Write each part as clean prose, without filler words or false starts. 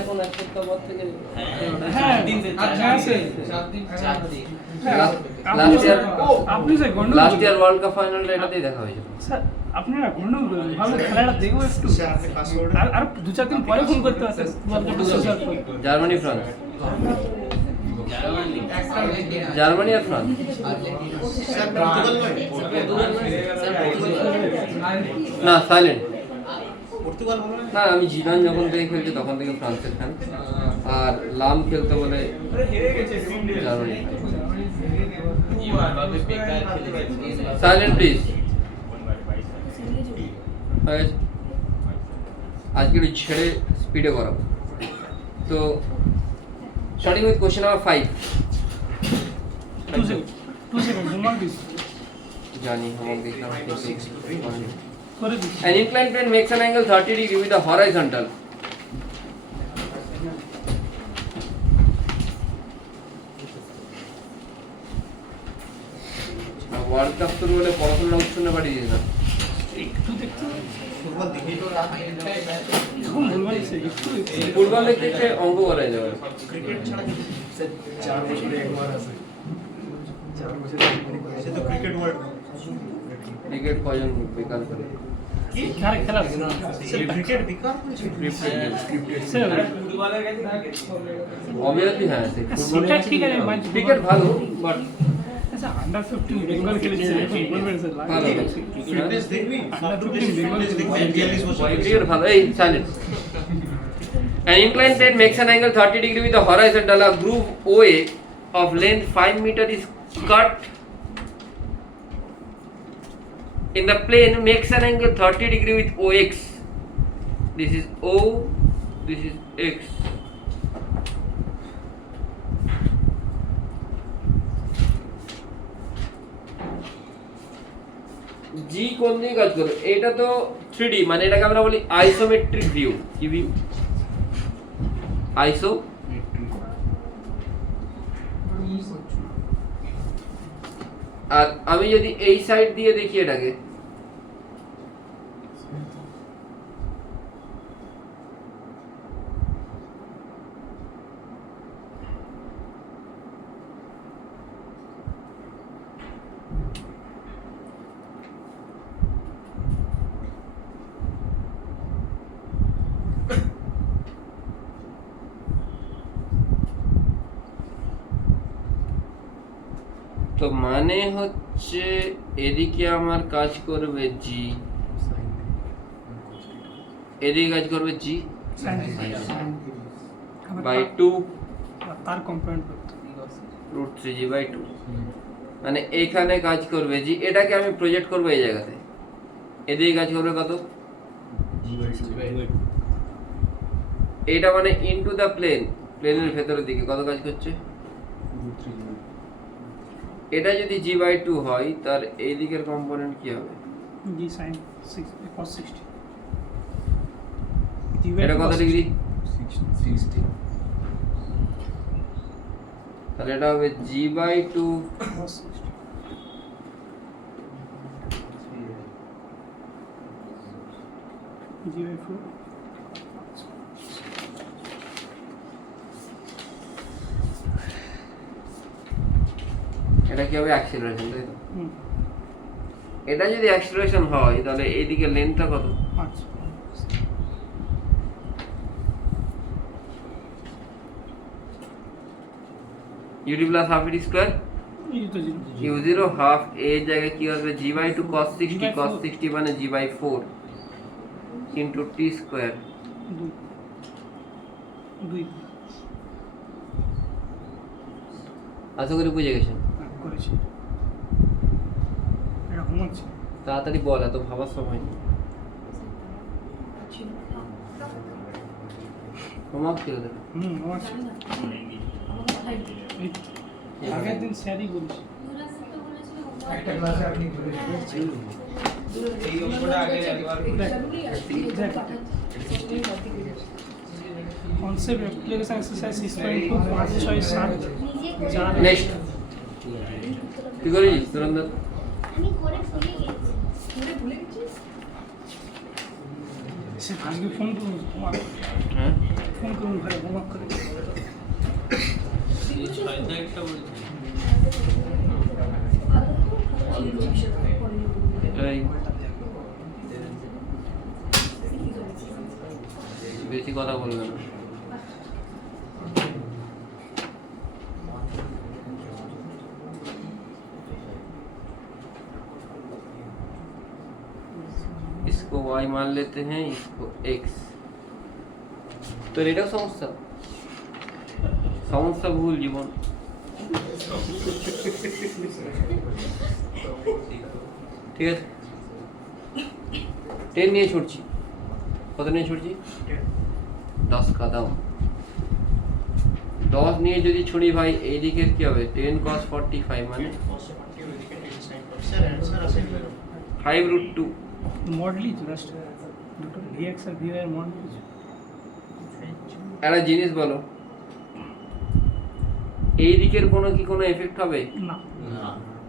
এখন এক সপ্তাহ পর থেকে হ্যাঁ 4 দিন আপনি স্যার গন্ডগোল লাস্ট ইয়ার ওয়ার্ল্ড কাপ ফাইনালটা এটাতেই দেখা হয়েছিল স্যার আপনারা গন্ডগোল করেন ভালো খেলাটা দেখবো একটু আর 2-4 দিন পরে ফোন করতে পারতেন জার্মানি ফ্রান্স জার্মানি আর ফ্রান্স না সাইলেন্ট না আমি জিদান যখন থেকে খেলছি তখন থেকে ফ্রান্সের ফ্যান আর লাম খেলতে বলে জার্মানি সাইলেন্ট প্লিজ আজকে একটু ছেড়ে স্পিডে করাবো তো starting with question number 5 2 seconds জুমার দিস জানি হোমওয়ার্ক দেখলাম করে this an inclined plane makes an angle 30 degree with the horizontal world cup শুরু হলে পড়াশোনা শুনে পাঠিয়ে দিয়েছিলাম একটু দেখতে ফুটবল দেখি তো এখন বলবেন একটু ফুটবল দেখতে অঙ্ক করা যাবে ক্রিকেট ছাড়া কি 4 বছরে একবার আছে 4 বছরে সে তো ক্রিকেট ওয়ার্ল্ড ক্রিকেট কয়জন বেকার করে কি খেলা ক্রিকেট বিকার স্যার ফুটবলের কাছে অবভিয়াসলি হ্যাঁ সেটা ঠিক আছে মানছি ক্রিকেট ভালো বাট আচ্ছা আন্ডার 15 বেঙ্গল খেলেছে এখন বলবেন স্যার ভালো ফিটনেস দেখবি আন্ডার 15 বেঙ্গল দেখবি 43 বছর ক্রিকেট ভালো এই silent An inclined plane makes an angle 30 degree with the horizontal. A groove OA of length 5 meter is cut in the plane makes an angle 30 degree with OX. This is O, this is X. G কোন দিকে কাজ করে? এটা তো 3D মানে এটাকে আমরা বলি আইসোমেট্রিক ভিউ। কি ভিউ? আইসো আর আমি যদি এই সাইড দিয়ে দেখি এটাকে তো মানে হচ্ছে এদিকে আমার কাজ করবে জি এদিকে কাজ করবে জি বাই 2 তার কম্পোনেন্ট করতে √3g/2 মানে এইখানে কাজ করবে জি এটাকে আমি প্রজেক্ট করব এই জায়গাতে এদিকে কাজ করবে কত এটা মানে ইনটু দা প্লেনের ভেতরের দিকে কত কাজ করছে এটা যদি g/2 হয় তার এই দিকের কম্পোনেন্ট কি হবে g sin 6 cos 60 এটা কত ডিগ্রি 60 তাহলে এটা হবে g/2 cos 60 g/4 এটা কি হবে অ্যাক্সিলারেশন তাই তো এটা যদি অ্যাক্সিলারেশন হয় তাহলে এইদিকে লেন্থটা কত আচ্ছা ut plus half it square এই তো u0 half এর জায়গায় কি হবে g/2 cos 60 cos 60 মানে g/4 into t square 2 আশা করি বুঝে গেছেন করেছি এরকম হচ্ছে তাড়াতাড়ি বল এত ভাবার সময় নেই হোমওয়ার্ক ছিল দেখ আছে আগের দিন স্যারই বলছি একটা ক্লাসে আপনি বলেছিলেন এই অঙ্কটা আগে একবার কনসেপ্ট অ্যাপ্লিকেশন এক্সারসাইজ 6.2 5 6 7 4 নেক্সট কি করিস সুরেন্দ্র আমি করে ভুলে গেছি করে ভুলে গেছিস আজকে ফোন করুন হ্যাঁ ফোন করুন ভাই হোমওয়ার্ক করে এটাই বেশি কথা বলবে না। इसको y मान लेते हैं, इसको x। तो এটা সমস্যা সমস্যা ভুল জীবন। ঠিক আছে 10 নিয়ে ছুটছি, কত নিয়ে ছুটছি 10 কদম। 10 নিয়ে যদি ছুড়ি ভাই এই দিকের কি হবে 10 cos 45 মানে 5√2। মডেলই তো জাস্ট দুটো ভিএক্স আর ভিওয়াই এর মডেল একটা জিনিস বলো, এই দিকের কোনো কি কোনো এফেক্ট হবে? না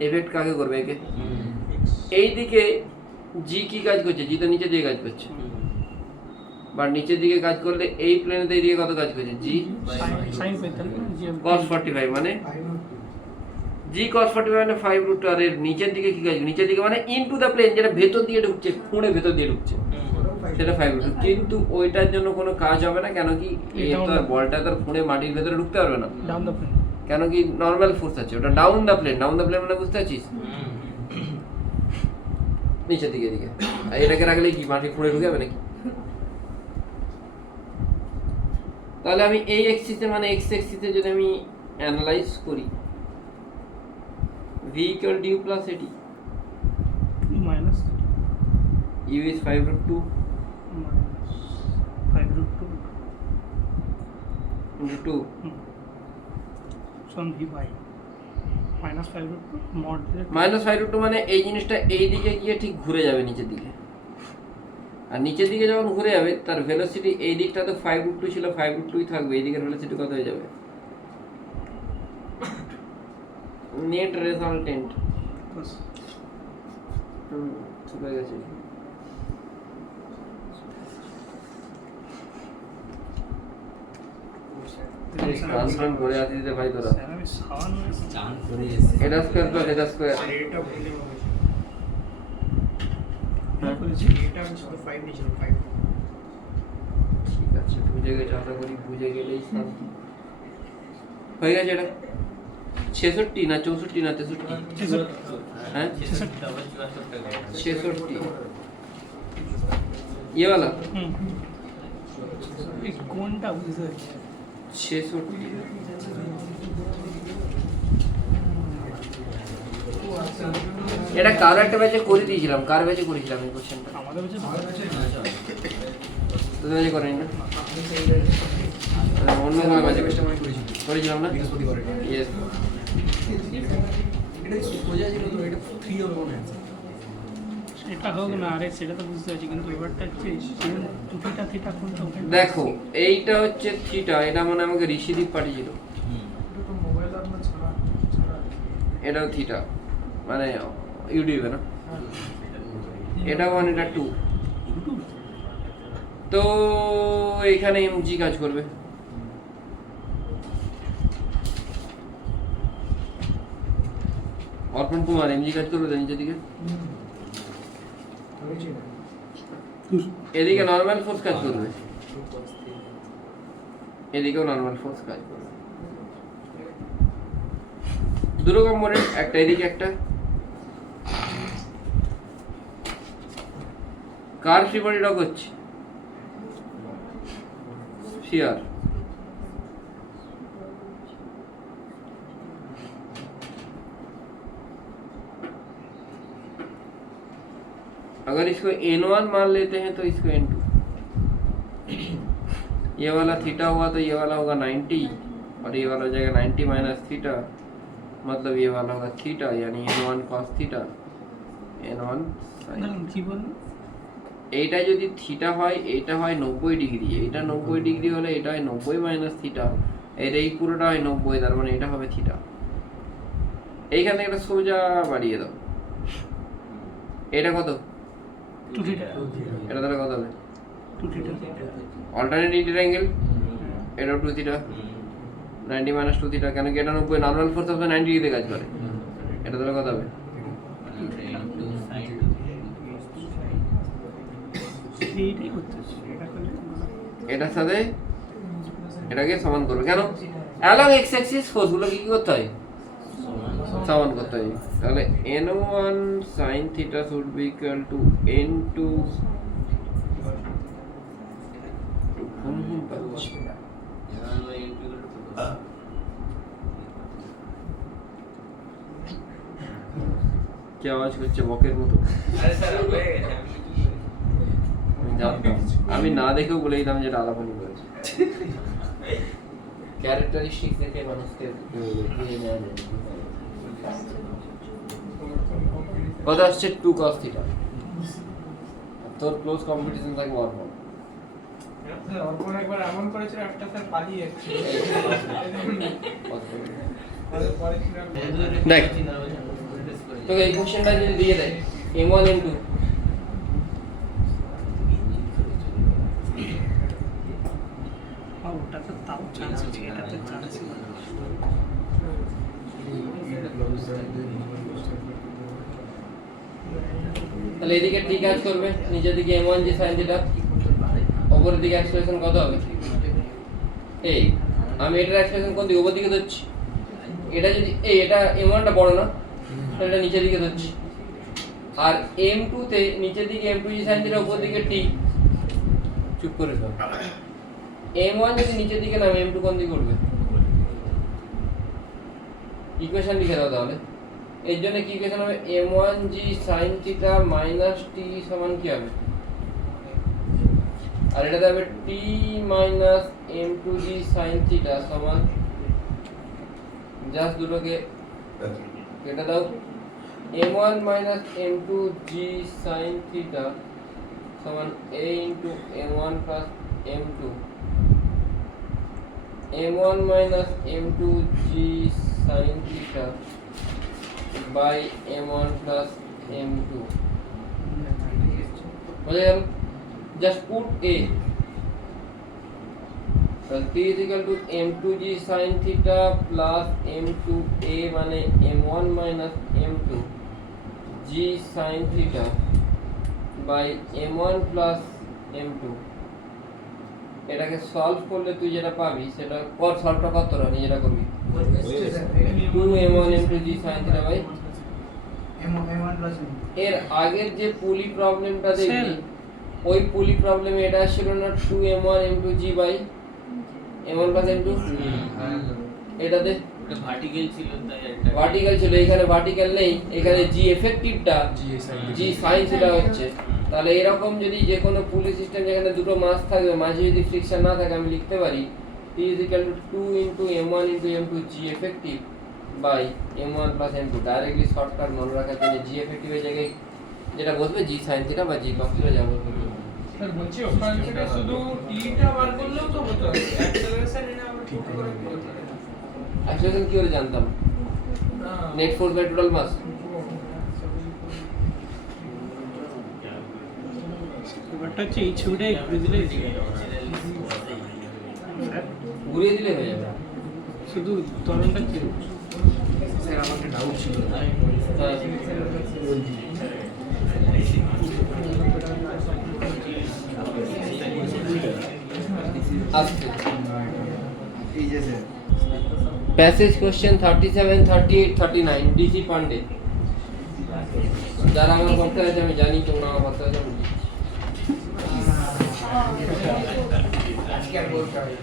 এফেক্ট কাকে করবে? একে। এই দিকে জি কি কাজ করছে? জি তো নিচের দিকে কাজ করছে, বা নিচের দিকে কাজ করলে এই প্লেনেতে এই দিকে কত কাজ করছে? জি সাইন পেতাম জি cos 45 মানে জি cos 45 মানে 5√2। আর এর নিচের দিকে কি কাজ? নিচের দিকে মানে ইনটু দ্য প্লেন, যেটা ভেতর দিয়ে ঢুকছে, খুঁড়ে ভেতর দিয়ে ঢুকছে, সেটা 5√2। কিন্তু ওইটার জন্য কোনো কাজ হবে না, কেন কি এই তো আর বলটা তো খুঁড়ে মাটির ভেতরে ঢুকতে পারবে না, ডাউন দ্য প্লেন কেন কি নরমাল ফোর্স আছে, ওটা down the plane. Down the plane মানে বুঝতে পারছিস? নিচের দিকে দিকে। আর এটাকে রাখলে কি মাটি খুঁড়ে ঢুকে যাবে নাকি? তাহলে আমি এই এক্সিসে মানে এক্স এক্সিসে যদি আমি অ্যানালাইজ করি, v equal to u plus at, minus u is 5√2 minus 5√2 into 2 সন ভি বাই মাইনাস 5√2 মডেল মাইনাস 5√2 মানে এই জিনিসটা এই দিকে গিয়ে ঠিক ঘুরে যাবে নিচের দিকে। আর নিচের দিকে যখন ঘুরে যাবে তার ভেলোসিটি এই দিকটা তো 5√2 ছিল, 5√2ই থাকবে। এই দিকের ভেলোসিটি কত হয়ে যাবে? নেট রেজাল্টেন্ট চলে গেছে। ট্রান্সফর্ম করে আসি দিতে ভাই তোরা। আমি সাওয়ান এটা স্কয়ার প্লাস এটা স্কয়ার। এটা ভুলে গেছি। হ্যাঁ করেছি এটা আমি শুধু 5 নিয়েছিলাম 5। ঠিক আছে, বুঝে গেছে, আশা করি বুঝে গেলেই শান্তি হয়ে গেছে। এটা 66 না 64 না 63? হ্যাঁ 66 ये वाला এই কোনটা বুঝতে পারছি 66। এটা কার একটা ব্যাচে করে দিয়েছিলাম, কার ব্যাচে করেছিলাম এই কোশ্চেনটা? আমাদের কাছে তোদের ব্যাচে করেনি না? অন্য কোনো ব্যাচে করেছিলাম না? ইয়েস। এটা সোজা ছিল তো, এটা 3 হবে মনে হয়। সেটা হোক না, আরে সেটা তো বুঝতে পারছি, কিন্তু এবারটা হচ্ছে থিটা থিটা কোনটা ওখানে দেখো এইটা হচ্ছে থিটা, এটা মানে আমাকে ঋষিদীপ পাঠিয়েছিল। এটাও থিটা মানে ইউটিউবে না, এটা 1 এটা 2। তো এখানে এমজি কাজ করবে। অর্পণ কুমার এমজি কাজ করবে তো নিচের দিকে, এদিকে নর্মাল ফোর্স কাজ করবে, এদিকেও নর্মাল ফোর্স কাজ করবে। দুটো কম্পোনেন্ট, একটা এদিকে একটা। কার ফ্রি বডি ডক হচ্ছে শিয়ার। अगर इसको n1 मान लेते हैं तो इसको n2, ये वाला थीटा हुआ तो ये वाला होगा 90 और ये वाला हो जाएगा 90 माइनस थीटा, मतलब ये वाला होगा थीटा, यानी n1 cos theta n1 sin। কি বলবো এইটা যদি থিটা হয়, এইটা হয় 90 ডিগ্রি, এইটা 90 ডিগ্রি হলে এটা হয় 90 মাইনাস থিটা, এর এই পুরোটা হয় 90, তার মানে এটা হবে থিটা। এইখানে একটা সোজা বাড়িয়ে দাও, এটা কত? 2 থিটা এটা তাহলে কত হবে? 2 2 থিটা অল্টারনেট ইন্টিরিয়র অ্যাঙ্গেল এটাও 2 থিটা 90 মাইনাস 2 থিটা, কেন কি এটা 90 নর্মাল ফোর্স অফ 90 ডিগ্রিতে কাজ করে, এটা তাহলে কত হবে? এইটাই করতে হচ্ছে, এটা করলে এটার সাথে এটাকে সমান করবে, কেন অ্যালং এক্স অ্যাক্সিস ফোর্সগুলো কি করতে হয়? সমান করতে হয়। তাহলে n1 sin theta should be equal to n2 কি আওয়াজ হচ্ছে বকের মতো? আরে স্যার হয়ে গেছে আমি জানতাম, আমি না দেখেও বলে দিতাম যেটা আলাপানি করেছে। ক্যারেক্টারিস্টিক দেখে মানুষকে বুঝে নেওয়া যায়। কত আসছে? 2 cos থিটা। তোর ক্লোজ কম্পিটিশন থাকবে অর্পণ। স্যার অর্পণ একবার এমন করেছিল একটা স্যার পালিয়ে যাচ্ছে পরে দেখ তোকে এই কোশ্চেনটা যদি দিয়ে দেয় m1 m2 ওটা তো তাও চান্স আছে, এটাতে চান্স নেই। তাহলে এদিকে ঠিক কাজ করবে, নিচের দিকে m1 যে sin থিটা, উপরের দিকে এক্সপ্রেশন কত হবে? এই আমি এটার এক্সপ্রেশন কোন দিকে? উপর দিকে ধরছি। এটা যদি এটা m1 টা বড় না, তাহলে এটা নিচের দিকে ধরছি। আর m2 তে নিচের দিকে m2 যে sin থিটা, উপর দিকে t। চুপ করে দাও। m1 যদি নিচের দিকে নামে m2 কোন দিকে উঠবে? ইকুয়েশন লিখে দাও তাহলে। এর জন্য কি ইকুয়েশন হবে? m1g sin theta minus t সমান কি হবে? আর এটা হবে t minus m2g sin theta সমান, জাস্ট দুটোকে কেটে দাও, m1 minus m2g sin theta সমান a into m1 plus m2, m1 minus m2g sin theta by m1 plus m2। বোঝা গেল? Just put a t is equal to m2g sin theta plus m2a মানে m1 minus m2 g sin theta by m1 plus m2। এটাকে solve করলে তুই যেটা পাবি সেটা কর, সলভটা কত রা নিজেরা করবি। 2m1 m2g sin theta by m1 plus এর আগের যে পুলি প্রবলেমটা দেখবি, ওই পুলি প্রবলেমে এটা ছিল না 2m1 m2g by m1 plus m2, এটাতে ভার্টিক্যাল ছিল তাই একটা ভার্টিক্যাল ছিল, এখানে ভার্টিক্যাল নেই, এখানে g এফেক্টিভটা g sin থিটা হচ্ছে। তাহলে এরকম যদি যে কোনো পুলি সিস্টেম যেখানে দুটো মাস থাকবে, মাঝে যদি ফ্রিকশন না থাকে, আমি লিখতে পারি t is equal to 2 into m1 into m2 g effective by m1 plus m2। Directly shortcut মনে রাখার জন্য g effective এর জায়গায় যেটা বসবে g sin থিটা বা g cos থিটা যাবে। স্যার বলছি ওখান থেকে শুধু টিটা বার করলেও তো হতো, অ্যাক্সেলারেশন এটা আমরা ঠিক করে করতে পারি। অ্যাক্সেলারেশন কি করে জানতাম? না net force by total mass. ব্যাপারটা হচ্ছে এই ছবিটা ঘুরে দিলে ঘুরিয়ে দিলে হয়ে যাবে। শুধু তরলটা কি স্যার আমার একটা ডাউট ছিল। এই যে sir passage question 37, 38, 39 DC Pandey. যারা আমার পড়তে আছে আমি জানি, তোমরা আমার পড়তে আছে আমি জানি। আজকে আর বলতে হবে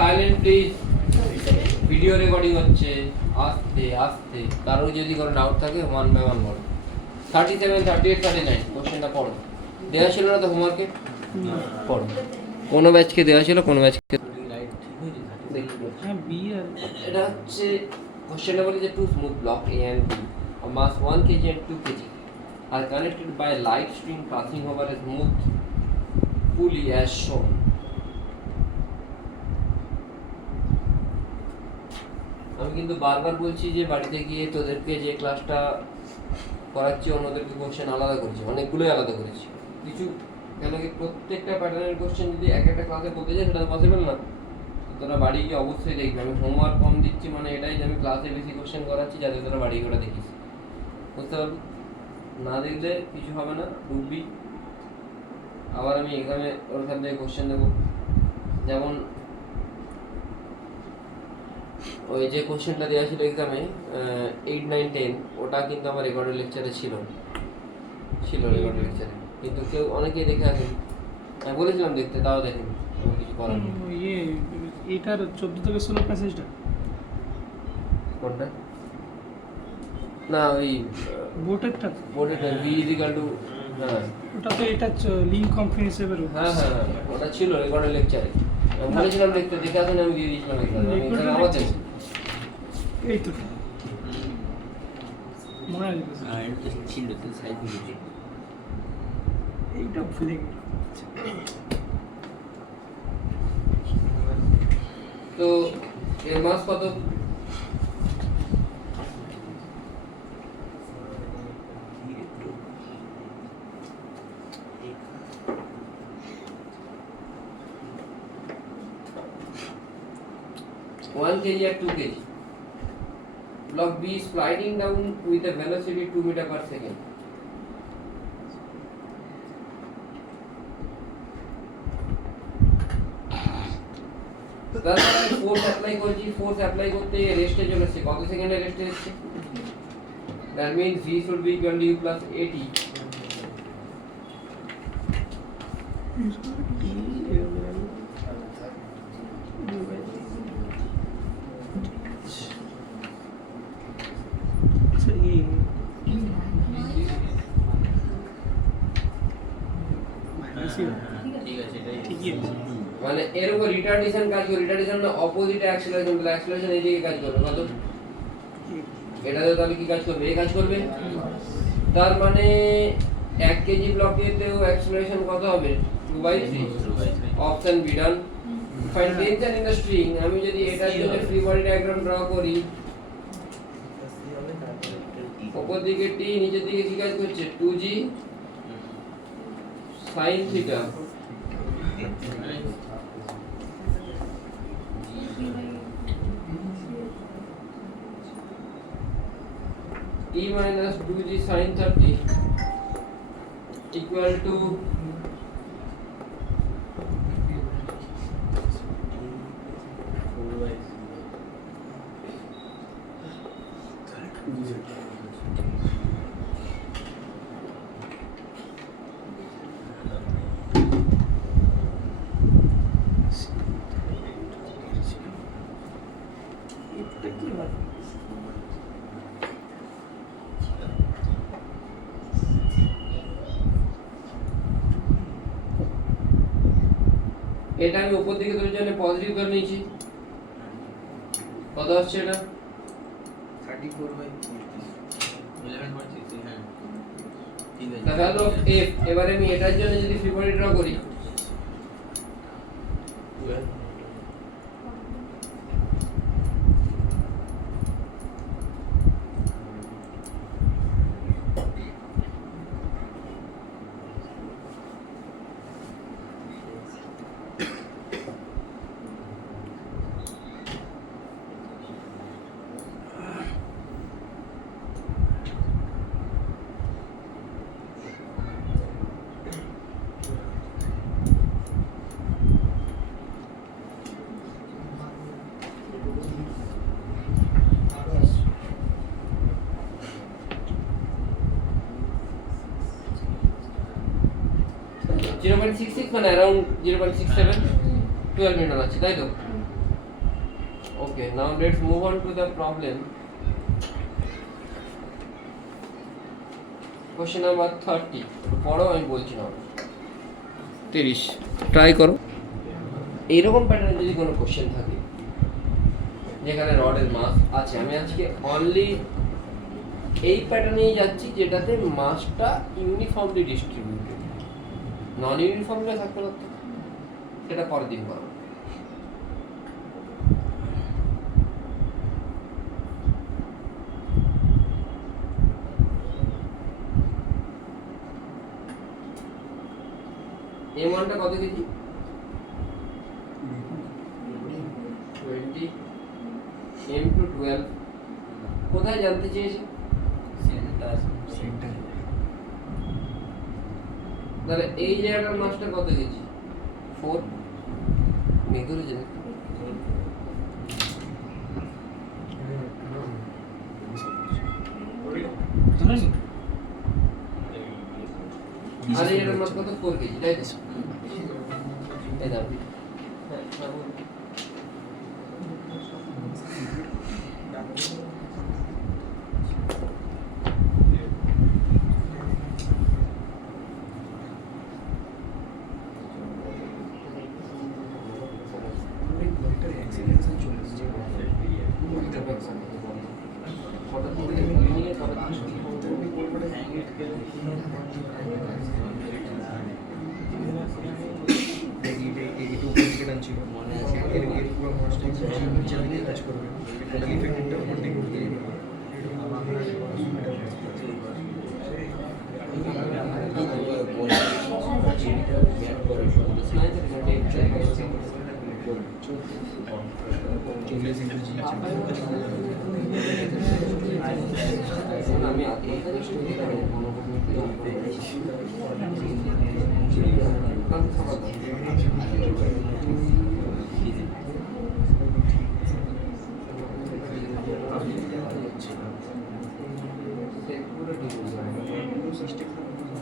সাইলেন্ট প্লিজ। ভিডিও রেকর্ডিং হচ্ছে, আস্তে আস্তে। কারো যদি কোনো ডাউট থাকে 1 by 1 বলো। 37, 38, 39 কোশ্চেনটা পড়ো। দেওয়া ছিল না তো হোমওয়ার্কে? পড়ো। কোনো ব্যাচকে দেওয়া ছিল, কোনো ব্যাচকে দেখি বলছি। হ্যাঁ বি আর এটা হচ্ছে কোশ্চেনটা বলি যে two smooth block A and B mass 1 kg and 2 kg are connected by light string passing over a smooth pulley as shown. আমি কিন্তু বারবার বলছি যে বাড়িতে গিয়ে তোদেরকে যে ক্লাসটা করাচ্ছি অন্যদেরকে কোশ্চেন আলাদা করছি, অনেকগুলোই আলাদা করেছি। কিছু কেন কি প্রত্যেকটা প্যাটার্নের কোশ্চেন যদি এক একটা ক্লাসে করতে যাই সেটা পসিবল না। তোরা বাড়ি গিয়ে অবশ্যই দেখবি, আমি হোমওয়ার্ক কম দিচ্ছি মানে এটাই যে আমি ক্লাসে বেশি কোশ্চেন করাচ্ছি যাতে তোরা বাড়ি গিয়ে ওটা দেখিস, বুঝতে পারবি? না দেখলে কিছু হবে না, ডুববি। আবার আমি এক্সামে ওখান থেকে কোশ্চেন দেবো। যেমন ওই যে কোশ্চেনটা দেওয়া ছিল এক্সামে 8, 9, 10, ওটা কিন্তু আমার রেকর্ডের লেকচারে ছিল রেকর্ডের লেকচারে, কিন্তু কেউ অনেকেই দেখে আসেন, আমি বলেছিলাম দেখতে, তাও দেখেনি, কিছু করার নেই। ইয়ে এইটার 14 থেকে 16 প্যাসেজটা কোনটা? না ওই বোর্ডেরটা, বোর্ডের ভি ইজিক্যাল টু, হ্যাঁ ওটা তো এটা লিঙ্ক কম্প্রিহেন্সিভের হ্যাঁ হ্যাঁ হ্যাঁ, ওটা ছিল রেকর্ডের লেকচারে, আমি বলেছিলাম দেখতে, দেখে আসেন, আমি দিয়ে দিয়েছিলাম এক্সামে, আমি এখানে আমাদের এই তো মনে আছে ছিল তো সাইড দিকে এইটা ভুলে গেল। তো এর মাস কত? One kg or 2 kg. Block B is sliding down with a velocity 2 meter per second. তার মানে ফোর্স অ্যাপ্লাই করছি, ফোর্স অ্যাপ্লাই করতে রেস্টে চলেছে, কত সেকেন্ডে রেস্টে এসেছে? That means V should be equal to U plus AT. ঠিক আছে এটাই ঠিকই আছে। মানে এর উপর রিটার্ডেশন কাজ করে, রিটার্ডেশন না অপোজিট অ্যাক্সিলারেশন, তাহলে অ্যাক্সিলারেশন এই দিকে কাজ করবে, কত? এটাতে তাহলে কি কাজ করবে? এই কাজ করবে। তার মানে 1 কেজি ব্লকেতেও অ্যাক্সিলারেশন কত হবে? 2/3। Option be done. Find tension in the string. আমি যদি এটার জন্য ফ্রি বডি ডায়াগ্রাম ড্র করি, উপর দিকে টি, নিচের দিকে কি কাজ করছে? 2g sin theta. T minus 2g sin 30 equal to এটা আমি উপর দিকে ধরে জন্য পজিটিভ ধরে নিয়েছি, কত আসছে এটা? 34/11.6 হ্যাঁ ঠিক আছে। দেখা গেল f। এবারে আমি এটার জন্য যদি ফ্রি বডি ড্র করি, (0.66) মানে অ্যারাউন্ড 0.67, 12 মিটার আছে, তাই তো? Okay, now let's move on to the problem. Question number 30 পড়ো, আমি বলছি না 30 ট্রাই করো। এইরকম প্যাটার্নের যদি কোনো কোশ্চেন থাকে যেখানে রডের মাস আছে, আমি আজকে অনলি এই প্যাটার্নেই যাচ্ছি যেটাতে মাসটা ইউনিফর্মলি ডিস্ট্রিবিউটেড, নন ইউনিফর্মলি থাকতে পারত, সেটা পরের দিন পাবো। M1টা কত কেজি? 20, M2 12। কোথায় জানতে চেয়েছে? সেন্টার তাহলে এই জায়গাটার মাসটা কত কেজি? 4। মেঘুরে জানে ধরে নি আর এই জায়গাটার মাস কত? 4 কেজি, তাই তো? এই দাও।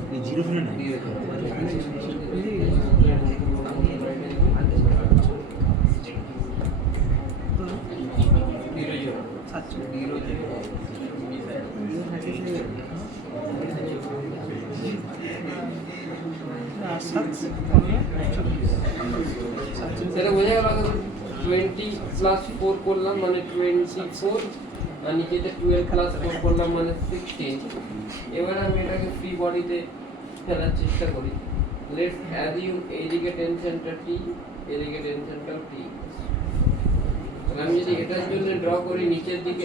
আমি জিরো ফেলে না সেটা বোঝা গেল। 20 প্লাস 4 করলাম মানে 24, আর নিচেতে 12 প্লাস 4 করলাম মানে 16। এবার আমি এটাকে ফ্রি বডিতে ফেলার চেষ্টা করি। লেটস অ্যাজিউম এইদিকে টেনশনটা T, এদিকে টেনশনটা T। তাহলে আমি যদি এটার জন্য ড্র করি, নিচের দিকে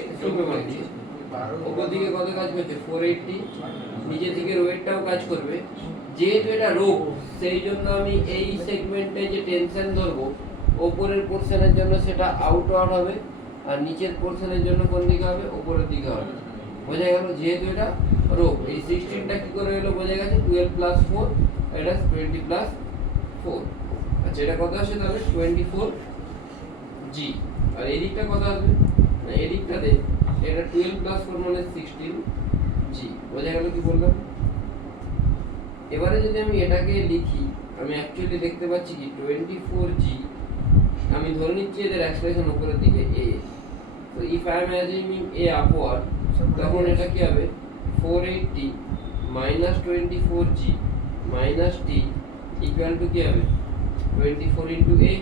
উপর দিকে কত কাজ করছে? 480। নিচের দিকে ওয়েটটাও কাজ করবে। যেহেতু এটা রোপ, সেই জন্য আমি এই সেগমেন্টে যে টেনশন ধরবো, ওপরের পোরশনের জন্য সেটা আউটওয়ার্ড হবে, আর নিচের পোরশনের জন্য কোন দিকে হবে? ওপরের দিকে হবে। বোঝা গেল? যেহেতু এটা রোপ, এই 16টা কি করে হলো বোঝা গেছে। 12 প্লাস 4, এটা 20 প্লাস 4। আচ্ছা, এটা কত আসে তাহলে? 24 G। আর এই দিকটা কত আসবে? না, এই দিকটাতে এটা 12 প্লাস 4 মানে 16 G। বোঝা গেল কি বললাম? এবারে যদি আমি এটাকে লিখি, আমি অ্যাকচুয়ালি দেখতে পাচ্ছি কি 24G। আমি ধরে নিচ্ছি এদের অ্যাক্সেলারেশন উপরের দিকে a। তো if I am assuming a upward, তখন এটা কি হবে? 480 minus 24G minus t equal to কি হবে? 24 into a।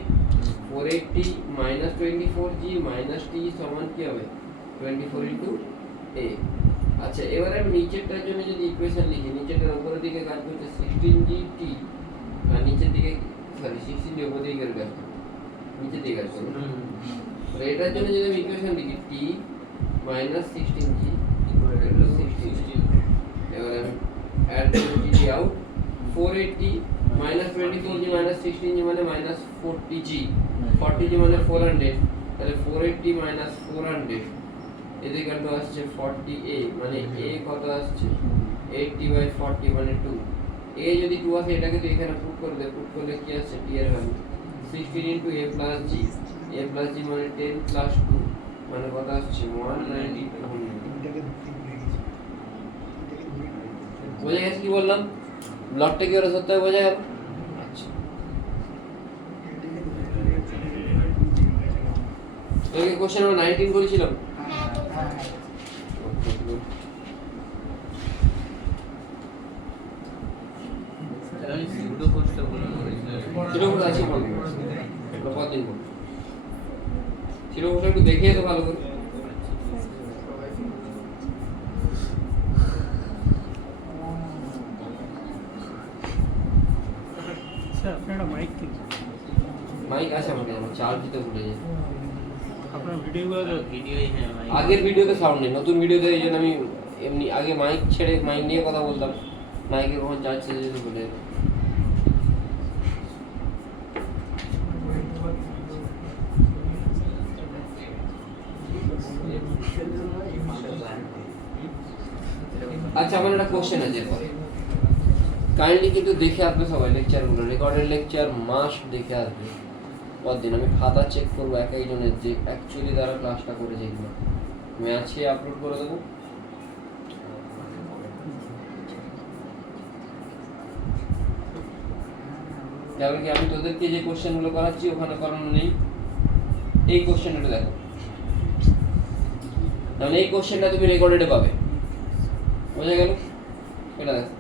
480 minus 24G minus t সমান কি হবে? 24 ইন্টু a। আচ্ছা, এবারে আমি নিচেরটার জন্য যদি ইকুয়েশন লিখি, নিচেরটার উপরের দিকে কাজ করছে 16G t, আর নিচের দিকে 16G উপর দিকে কাজ করছে, নিচের দিকে কাজ করবে। তো এটার জন্য যদি আমি ইকুয়েশন লিখি t minus 16G equal to 16। এবারে আমি অ্যাড করছি g out. 480 minus 24G minus 16G মানে মাইনাস 40G। 40G মানে 400, তাহলে 480 মাইনাস 400 এদিকে তো আসছে 40a, মানে a কত আসছে? 80/40 মানে 2। a যদি 2 আসে, এটাকে তো এখানে পুট করে দে। পুট করলে কি আসছে? t এর value 16 into a plus g। a plus g মানে 10 প্লাস 2 মানে কত আসছে? 192। বোঝা গেছে কি বললাম? ব্লকটা কি করে সত্যি বোঝা গেল? আচ্ছা, এই কোশ্চেন আমরা 19 করেছিলাম। চিরকুট আছে বলবো, কতদিন বলবো চিরকুটটা একটু দেখিয়ে তো ভালো করে। একটা মাইক কিনবো। মাইক আছে আমার কাছে, চার্জ দিতে ভুলে যাই। আপনার ভিডিওগুলো ভিডিওই হ্যাঁ ভাই আগের ভিডিওতে সাউন্ড নেই, নতুন ভিডিওতে এই জন্য আমি এমনি আগে মাইক ছেড়ে মাইক নিয়ে কথা বলতাম, মাইকে কখন চার্জ শেষ যেতে ভুলে যেতাম। আচ্ছা, আমার একটা কোশ্চেন আছে এরপর, কাইন্ডলি কিন্তু দেখে আসবে সবাই লেকচারগুলো, রেকর্ডেড লেকচার মাস্ট দেখে আসবে পরদিন। আমি খাতা চেক করবো এক একজনের যে অ্যাকচুয়ালি তারা ক্লাসটা করেছে কিনা, আমি আজকে আপলোড করে দেবো। কারণ কি আমি তোদেরকে যে কোশ্চেনগুলো করাচ্ছি ওখানে করানো নেই। এই কোশ্চেনটা দেখো, তাহলে এই কোশ্চেনটা তুমি রেকর্ডেডে পাবে, বোঝা গেল? এটা দেখো,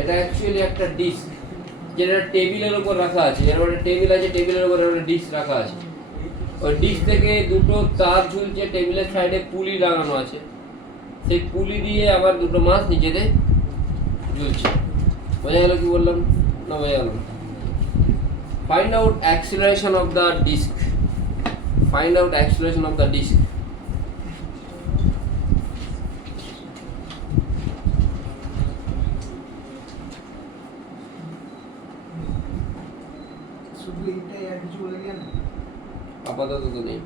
এটা অ্যাকচুয়ালি একটা ডিস্ক যেটা টেবিলের উপর রাখা আছে। এর একটা টেবিল আছে, টেবিলের উপর একটা ডিস্ক রাখা আছে। ওই ডিস্ক থেকে দুটো তার ঝুলছে, টেবিলের সাইডে পুলি লাগানো আছে, সেই পুলি দিয়ে আবার দুটো মাছ নিচেতে ঝুলছে। বোঝা গেল কি বললাম? না বোঝা গেল? Find out acceleration of the disc, find out acceleration of the disc. শুধু এইটাই আর কিছু বলে গেল? আপাতত তো নেই।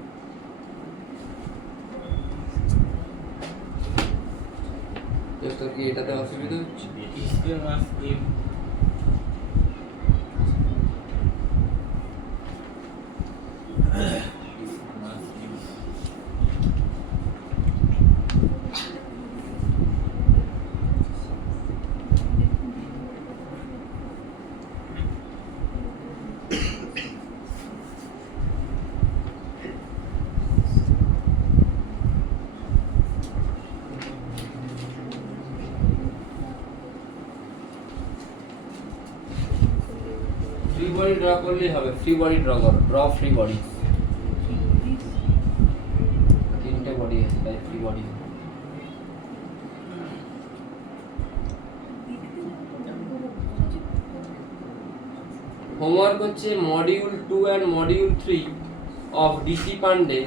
তোর কি এটাতে অসুবিধা হচ্ছে? Display mass M free body draw করলেই হবে, ফ্রি বডি ড্র করো, ড্র ফ্রি বডি। তিনটে বডি আছে তাই ফ্রি বডি। হোমওয়ার্ক হচ্ছে module 2 and module 3 of DC Pandey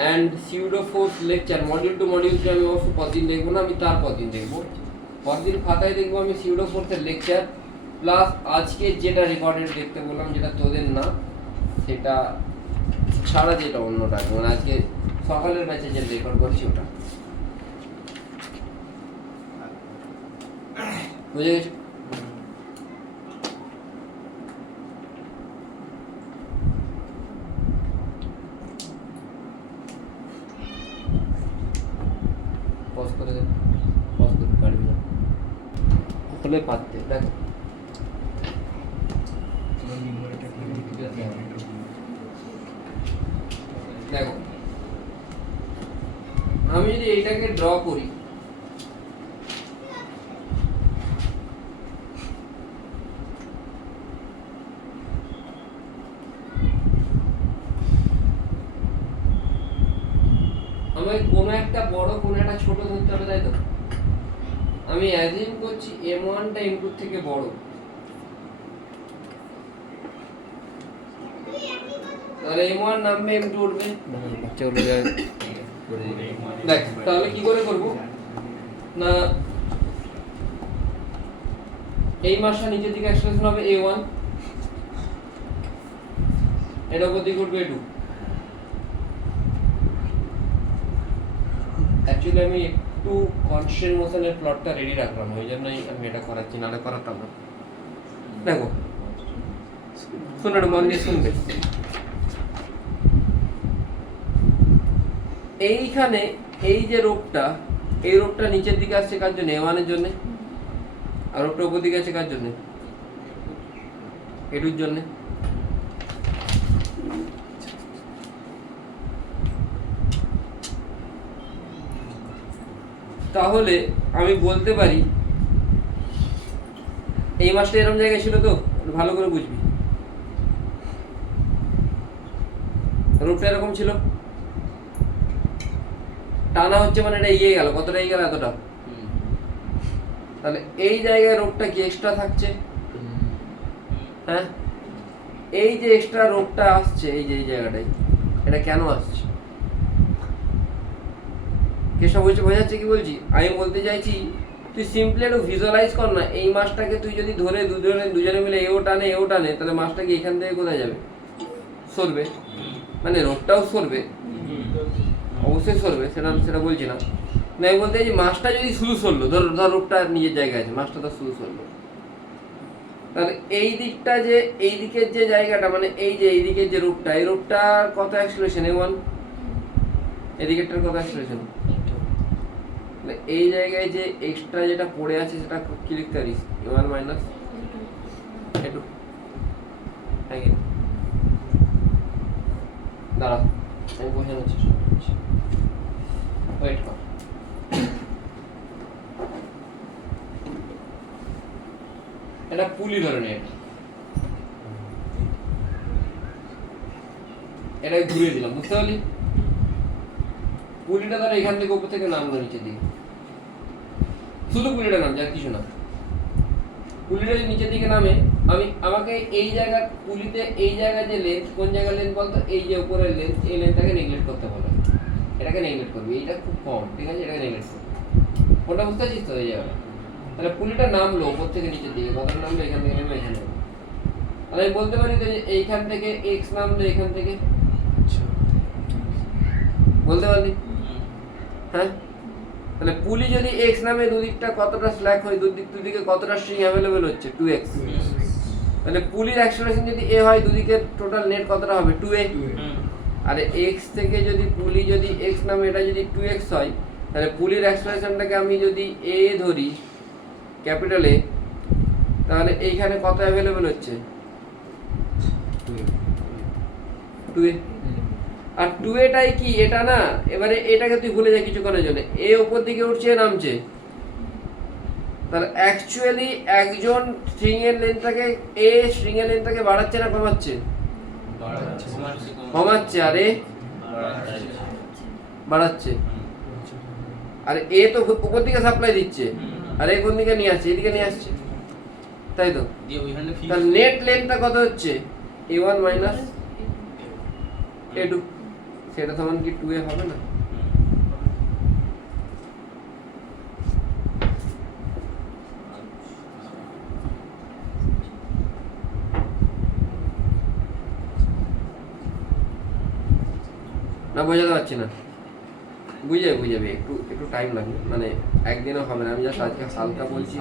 and pseudo force lecture. Module 2 module 3 আমি অবশ্য পরদিন দেখবো না, আমি তার পরদিন দেখবো। পরদিন খাতায় দেখবো আমি সিউডো ফোর্সের লেকচার প্লাস আজকে যেটা রেকর্ডেড দেখতে বললাম, যেটা তোদের না সেটা ছাড়া যেটা অন্যটা, মানে আজকে সকালের ব্যাচে যে রেকর্ড করছি ওটা। বুঝে গেছো? পজ করে দে, পজ করে কাটবি না হলে পারতে। দেখো দেখো, আমি যদি এইটাকে ড্র করি, আমাকে কোনো একটা বড় কোনো একটা ছোট ধরতে হবে, তাই তো? আমি অ্যাজিউম করছি m1 টা ইনপুট থেকে বড়, তাহলে m1 নামবে m2 উঠবে। বাচ্চা হলো দেখ, তাহলে কি করে করব না, এই মাসটা নিচের দিকে এক্সপ্রেশন হবে a1, এটা উপর দিকে উঠবে a2। অ্যাকচুয়ালি আমি একটু কনস্ট্যান্ট মোশনের প্লটটা রেডি রাখলাম, ওই জন্যই আমি এটা করাচ্ছি, নাহলে করাতাম না। দেখো শোনো, মন দিয়ে শুনবে। এইখানে এই যে রোগটা, এই রোগটা নিচের দিকে আসছে কার জন্য? a1 এর জন্য। আর রোগটা উপর দিকে আছে কার জন্য? a2 এর জন্য। তাহলে আমি বলতে পারি এই মাসটা এরকম জায়গায় ছিল, তো ভালো করে বুঝবি। রোগটা এরকম ছিল, টানা হচ্ছে মানে এটা এগিয়ে গেল, কতটা এগিয়ে গেল? এতটা। তাহলে এই জায়গায় রোগটা কি এক্সট্রা থাকছে, হ্যাঁ? এই যে এক্সট্রা রোগটা আসছে এই যে এই জায়গাটায়, এটা কেন আসছে? কেসব বলছে, বোঝাচ্ছে কি বলছি? আমি বলতে চাইছি তুই সিম্পলি একটু ভিজুয়ালাইজ কর না, এই মাছটাকে তুই যদি ধরে দুজনে মিলে এও টানে তাহলে মাছটা কি এখান থেকে কোথায় যাবে? সরবে, মানে রোগটাও সরবে, অবশ্যই সরবে, সেটা বলছি না। আমি বলতে চাইছি মাছটা যদি শুধু সরলো, ধর রোগটা নিজের জায়গায় আছে, মাছটা তো শুধু সরলো, তাহলে এই দিকটা যে এই দিকের যে জায়গাটা, মানে এই যে এই দিকের যে রোগটা, এই রোগটার কত অ্যাক্সিলারেশন? A1, এদিকেরটার কত অ্যাক্সিলারেশন? এই জায়গায় যে এক্সট্রা যেটা পড়ে আছে সেটা কি লিখতে পারিস? A1 মাইনাস A2, হ্যাঁ কি? দাঁড়া, আমি বোঝানোর চেষ্টা করছি, ওয়েট কর। এটা পুলি ধরনের, এটা ঘুরিয়ে দিলাম, বুঝতে পারলি? পুলিটা ধর এখান থেকে উপর থেকে নামলো নিচের দিকে, শুধু পুলিটা নামছে আর কিছু না। পুলিটা যদি নিচের দিকে নামে, আমাকে এই জায়গা পুলিতে এই জায়গা যে লেন্থ, কোন জায়গার লেন্থ বলতো? এই যে উপরের লেন্থ, এই লেন্থটাকে নেগলেক্ট করতে বলে, এটাকে নেগলেক্ট করবি, এইটা খুব কম, ঠিক আছে? এটাকে নেগলেক্ট করবি, কোনটা বুঝতে পারছিস তো? এই জায়গাটা তাহলে পুলিটা নামলো উপর থেকে নিচের দিকে, কতটা নামলো? এখান থেকে নেমে এখানে। তাহলে আমি বলতে পারি যে এইখান থেকে এক্স নামলো, এখান থেকে, বলতে পারলি? হ্যাঁ, তাহলে পুলি যদি এক্স নামে, দুদিকটা কতটা স্ল্যাক হয়, দুদিকে কতটা স্ট্রিং অ্যাভেলেবেল হচ্ছে? 2x। তাহলে পুলির অ্যাক্সিলারেশন যদি a হয়, দুদিকের টোটাল নেট কতটা হবে? 2a। আর এক্স থেকে যদি পুলি যদি এক্স নামে, এটা যদি 2x হয়, তাহলে পুলির অ্যাক্সিলারেশনটাকে আমি যদি a ধরি, ক্যাপিটাল A, তাহলে এইখানে কত অ্যাভেলেবেল হচ্ছে? 2a। আর 2aটাই কি এটা না? এবারে এটাকে তুই ভুলে যা কিছুক্ষণের জন্য, এ উপর দিকে উঠছে, নামছে, তাহলে অ্যাকচুয়ালি একজন স্ট্রিং এর লেন্থটাকে, এ স্ট্রিং এর লেন্থটাকে বাড়াচ্ছে না কমাচ্ছে? কমাচ্ছে। আর এ বাড়াচ্ছে। আর এ তো উপর দিকে সাপ্লাই দিচ্ছে, আর এ কোন দিকে নিয়ে আসছে? এদিকে নিয়ে আসছে, তাই তো? তাহলে নেট লেন্থটা কত হচ্ছে? A1 মাইনাস A2, সেটা সমান কি 2a হবে না? না বোঝাতে পারছি না, বুঝাবি, একটু টাইম লাগবে, মানে একদিনও হবে না, আমি জাস্ট আজকে হালকা বলছি।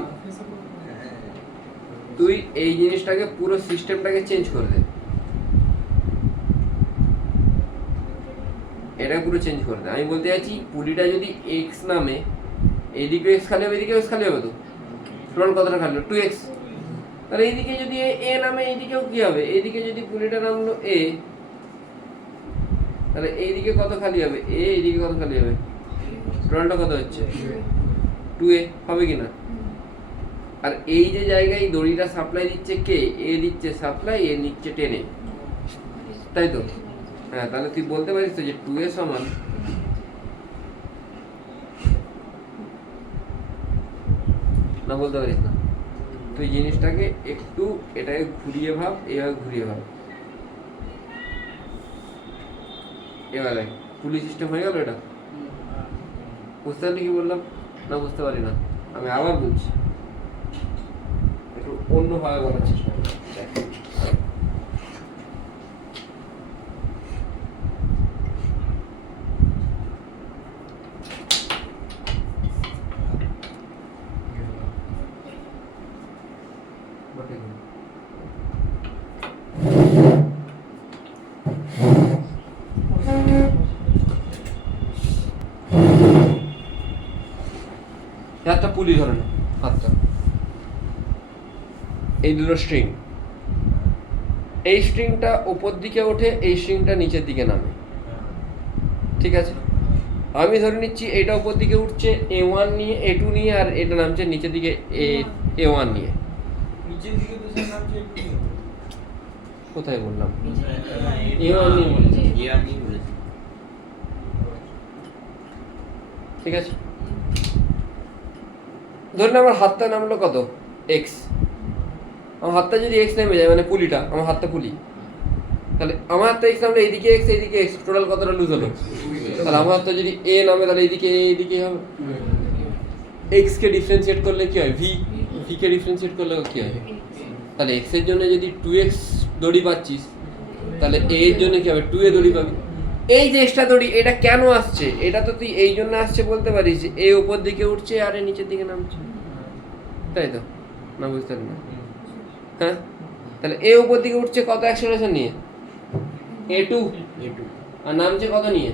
তুই এই জিনিসটাকে পুরো সিস্টেমটাকে চেঞ্জ করে দে, এটা পুরো চেঞ্জ করে দে। আমি বলতে চাইছি পুলিটা যদি এক্স নামে, এইদিকে এক্স খালি হবে, এদিকে এক্স খালি হবে, তো টোটাল কতটা খালি হবে? 2x। তাহলে এইদিকে যদি এ নামে, এইদিকেও কি হবে? এইদিকে যদি পুলিটা নামলো এ, তাহলে এইদিকে কত খালি হবে? এ, এইদিকে কত খালি হবে? টোটালটা কত হচ্ছে? 2a হবে কি না? আর এই যে জায়গায় দড়িটা সাপ্লাই দিচ্ছে কে? এ দিচ্ছে সাপ্লাই, এ নিচ্ছে টেনে, তাই তো? হ্যাঁ, তাহলে তুই বলতে পারিস তো যে 2a সমান, না বলতে পারিস না? তুই জিনিসটাকে একটু এটাকে ঘুরিয়ে ভাব, এভাবে ঘুরিয়ে ভাব। এবার দেখ পুলি সিস্টেম হয়ে গেল। এটা বুঝতে পারলি কি বললাম? না বুঝতে পারি না? আমি আবার বলছি, একটু অন্যভাবে বলার চেষ্টা করি। একটা পুলি ধরে না, হাতটা, এই দুটো স্ট্রিং, এই স্ট্রিংটা উপর দিকে ওঠে, এই স্ট্রিংটা নিচের দিকে নামে, ঠিক আছে? আমি ধরে নিচ্ছি এটা উপর দিকে উঠছে A1 নিয়ে, A2 নিয়ে, আর এটা নামছে নিচের দিকে A1 নিয়ে। নিচের দিকে তো স্যার নামছে একটু, কোথায় বললাম? A1 নিয়ে বলেছি, ঠিক আছে? ধরুন আমার হাতটা নামলো কত এক্স, আমার হাতটা যদি এক্স নেমে যায় মানে পুলিটা, আমার হাতটা পুলি, তাহলে আমার হাতটা এক্স নামলে এইদিকে এক্স টোটাল কতটা লুজ হলো? তাহলে আমার হাতটা যদি এ নামে তাহলে এইদিকে হবে। এক্স কে ডিফারেন্সিয়েট করলে কি হয়? ভি কে ডিফারেন্সিয়েট করলে কি হয়? তাহলে এক্স এর জন্য যদি 2x দড়ি পাচ্ছিস, তাহলে এ এর জন্য কি হবে? 2a দড়ি পাবি। এই যে এক্সট্রা দড়ি এটা কেন আসছে? এটা তো তুই এই জন্য আসছে বলতে পারিস যে এ উপর দিকে উঠছে আর এ নিচের দিকে নামছে, তাই তো? না বুঝতে পারি না, হ্যাঁ? তাহলে এ উপর দিকে উঠছে কত অ্যাক্সেলারেশন নিয়ে? a2, আর নামছে কত নিয়ে?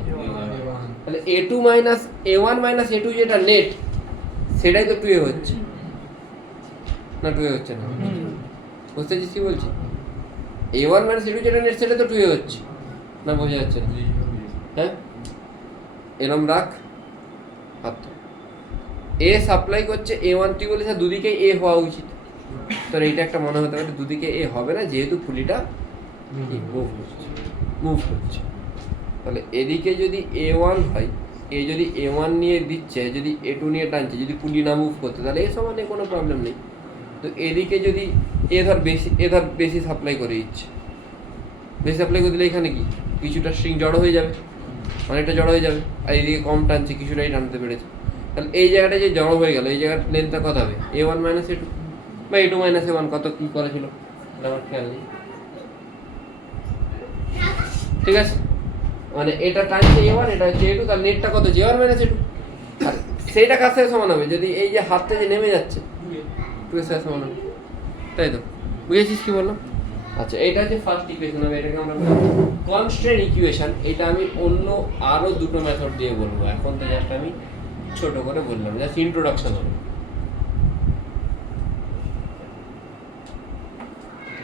তাহলে a2 minus a1 minus a2 যেটা নেট, সেটাই তো 2a হচ্ছে না? 2a হচ্ছে না, বুঝতে পারছিস কি বলছি? a1 মাইনাস a2 যেটা নেট সেটা তো 2a হচ্ছে না? বোঝা যাচ্ছে না? হ্যাঁ, এরম রাখ হাত। এ সাপ্লাই করছে a1, তুই বলিস দুদিকে এ হওয়া উচিত, তোর এইটা একটা মনে হতে পারে দুদিকে এ হবে না, যেহেতু পুলিটা মুভ করছে। তাহলে এদিকে যদি a1 হয়, এ যদি a1 নিয়ে দিচ্ছে, যদি a2 নিয়ে টানছে, যদি পুলি না মুভ করতে, তাহলে এ সমানে কোনো প্রবলেম নেই। তো এদিকে যদি এ ধর বেশি সাপ্লাই করে দিচ্ছে, বেশি সাপ্লাই করে দিলে এখানে কি কিছুটা স্ট্রিং জড়ো হয়ে যাবে, অনেকটা জড়ো হয়ে যাবে, আর এইদিকে কম টানছে, কিছুটাই টানতে পেরেছে। তাহলে এই জায়গাটা যে জড়ো হয়ে গেল, এই জায়গার লেন্থটা কত হবে? a1 মাইনাস a2 বা a2 মাইনাস a1, কত কী করেছিল আমার খেয়াল নেই, ঠিক আছে? মানে এটা টানছে a1, এটা হচ্ছে a2, তার নেটটা কত? j1 minus a2। আর সেইটা কার সাথে সমান হবে? যদি এই যে হাতটা যে নেমে যাচ্ছে 2 এর সাথে সমান হবে, তাই তো? বুঝেছিস কি বললাম? আচ্ছা, এটা হচ্ছে ফার্স্ট ইকুয়েশন হবে, এটাকে আমরা কনস্ট্রেন্ট ইকুয়েশন। এটা আমি অন্য আরও দুটো মেথড দিয়ে বলবো, এখন তো জাস্ট আমি ছোট করে বললাম, জাস্ট ইন্ট্রোডাকশন হবে।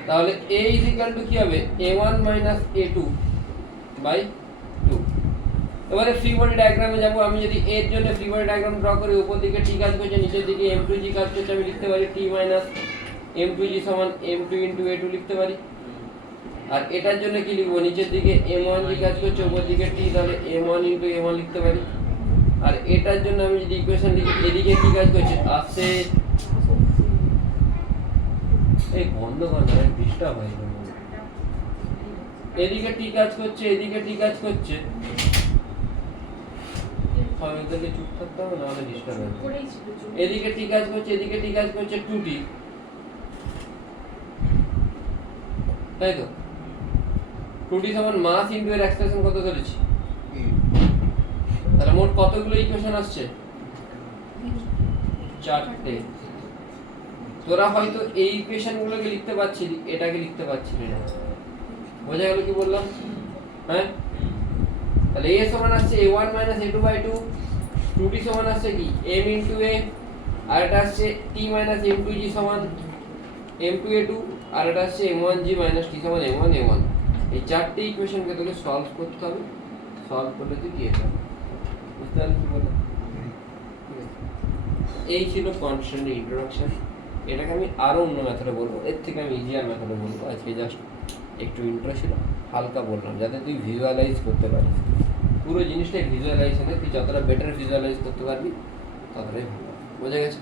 তাহলে a ইজ ইকুয়াল টু কি হবে? a1 minus a2 by 2। এবারে ফ্রি বডি ডায়াগ্রামে যাব। আমি যদি এর জন্য ফ্রি বডি ডায়াগ্রাম ড্র করি, উপর দিকে t কাজ করছে, নিচের দিকে m2g কাজ করছে, আমি লিখতে পারি t মাইনাস m2g সমান m2 ইন্টু a2 লিখতে পারি। আর এটার জন্য কি লিখবো? নিচের দিকে m1g কাজ করছে, উপর দিকে t, তাহলে m1 ইন্টু a1 লিখতে পারি। আর এটার জন্য আমি যদি ইকুয়েশন লিখি, এদিকে কি কাজ করছে? আসছে, এই বন্ধ কর না, ডিস্টার্ব হয়। এদিকে টি কাজ করছে, এদিকে টি কাজ করছে, সবাইকে চুপ থাকতে হবে, নাহলে ডিস্টার্ব হবে। এদিকে টি কাজ করছে, এদিকে টি কাজ করছে 2t, তাই তো? 2t সমান মাস ইনটু এর অ্যাক্সেলারেশন কত ধরেছি? তাহলে মোট কতগুলো ইকুয়েশন আসছে? 4টে। তোরা হয়তো এই ইকুয়েশনগুলোকে লিখতে পারছিলি, এটাকে লিখতে পারছিলি না। বোঝা গেল কি বললাম? হ্যাঁ, তাহলে a সমান আসছে a1 minus a2 by 2, 2t সমান আসছে কি m ইনটু a, আর এটা আসছে t মাইনাস m2g সমান m2 a2, আর এটা আসছে m1g মাইনাস t সমান m1 a1। এই চারটি ইকুয়েশনকে তোকে সলভ করতে হবে, সলভ করলে তুই কি হবে? বুঝতে পারলি কি বললাম? এই ছিল কনস্ট্যান্টের ইন্ট্রোডাকশন। এটাকে আমি আরও অন্য মেথডে বলবো, এর থেকে আমি ইজিয়ার মেথডে বলবো। আজকে জাস্ট একটু ইন্ট্রো ছিল, হালকা বললাম, যাতে তুই ভিজুয়ালাইজ করতে পারিস পুরো জিনিসটাই। ভিজুয়ালাইজেশনে তুই যতটা বেটার ভিজুয়ালাইজ করতে পারবি ততটাই ভালো। বোঝা গেছে?